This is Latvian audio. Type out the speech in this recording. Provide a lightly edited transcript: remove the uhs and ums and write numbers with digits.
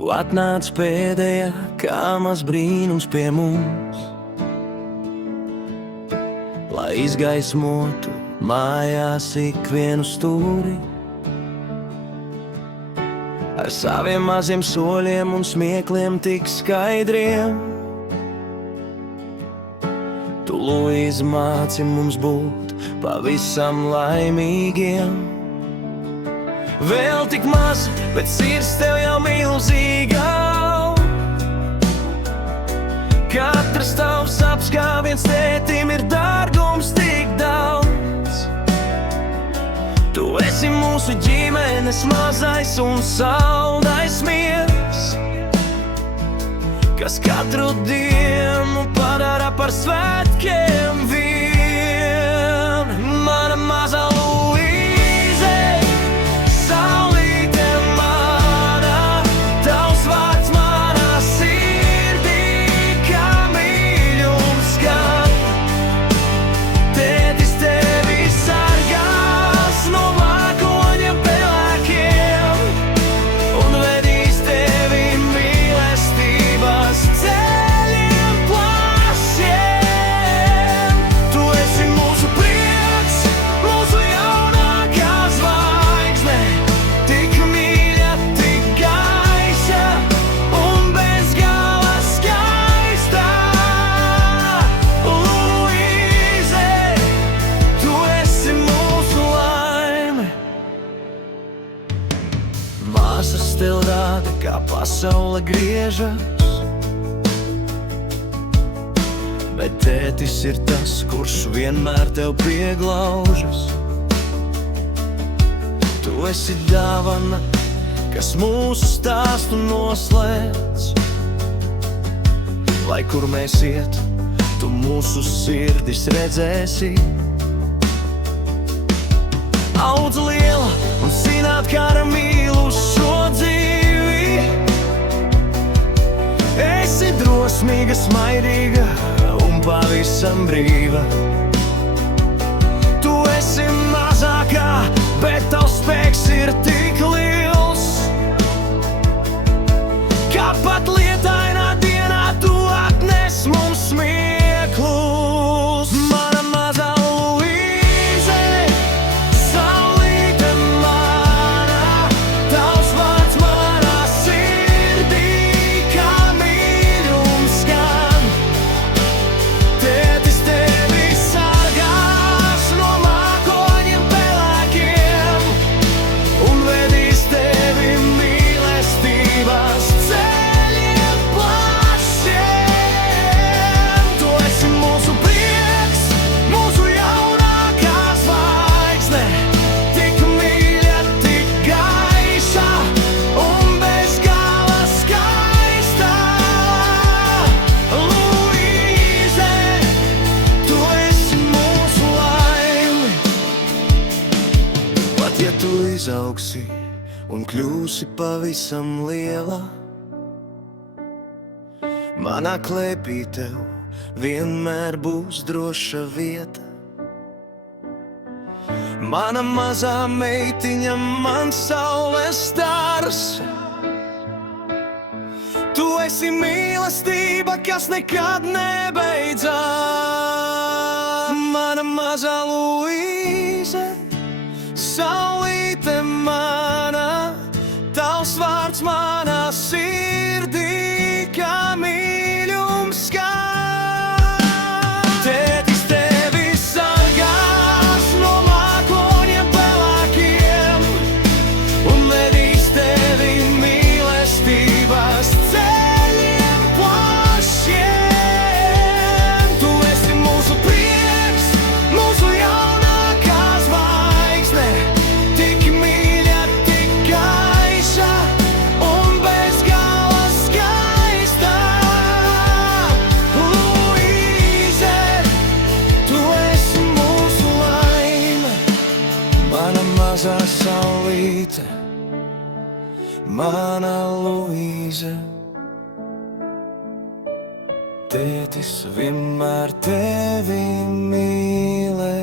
Tu atnāc pēdējā, kā maz brīnums pie mums, lai izgaismotu mājās ikvienu stūri. Ar saviem maziem soļiem un smiekliem tik skaidriem, Tu, Luīza, māci mums būt pavisam laimīgiem. Vēl tik maz, bet sirds tev jau milzīga. Katrs tavs apskāviens tētim ir dārgums tik daudz. Tu esi mūsu ģimenes mazais un saldais miers, kas katru dienu padara par svētkiem vien. Mana mazā Luīze, saulīte mana, tavs vārds manā sirdī, kā mīļums skan. Tētis tevi sargās no mākoņa pelēkiem un vedīs tevi mīlestības ceļiem plašiem. Tu esi mūsu prieks, mūsu jaunākā zvaigzne, tik mīļa, tik gaiša un bez gala skaista. Luīze, tu esi mūsu laime. Māsas tev rāda, kā pasaule griežas, bet tētis ir tas, kurš vienmēr tev pieglaužas. Tu esi dāvana, kas mūsu stāstu noslēdz. Lai kur mēs iet, tu mūsu sirdis redzēsi. Audz liela un zināt, kara mīlu šo dzīvi. Esi drosmīga, smaidīga un pavisam brīva. Tu esi mazākā, bet tavs spēks ir tik liels, kā pat lietainā dienā tu atnes mums smieklus. Mana mazā Luīze, saulīte mana, tavs vārds manā sirdī, kā mīļums skan. Tētis tevi sargās no mākoņiem pelēkiem un vedīs tevi mīlestības ceļiem plašiem. Tu esi mūsu prieks, mūsu jaunākā zvaigzne, tik mīļa, tik gaiša un bez gala skaista. Luīze, tu esi mūsu laime. Pat ja tu izaugsi un kļūsi pavisam liela, manā klēpī tev vienmēr būs droša vieta. Mana mazā meitiņa, mans saules stars, tu esi mīlestība, kas nekad nebeidzās. Mana mazā Luīze, saulīte mana, tavs vārds manā sirdī, kā mīļums skan. Tētis tevi sargās no mākoņiem pelēkiem un vedīs tevi mīlestības ceļiem plašiem. Tu esi mūsu prieks, mūsu jaunākā zvaigzne, tik mīļa, tik gaiša un bez gala skaista. Luīze, tu esi mūsu laime. Mana mazā saulīte, mana Luīze. Tētis vienmēr tevi mīlēs.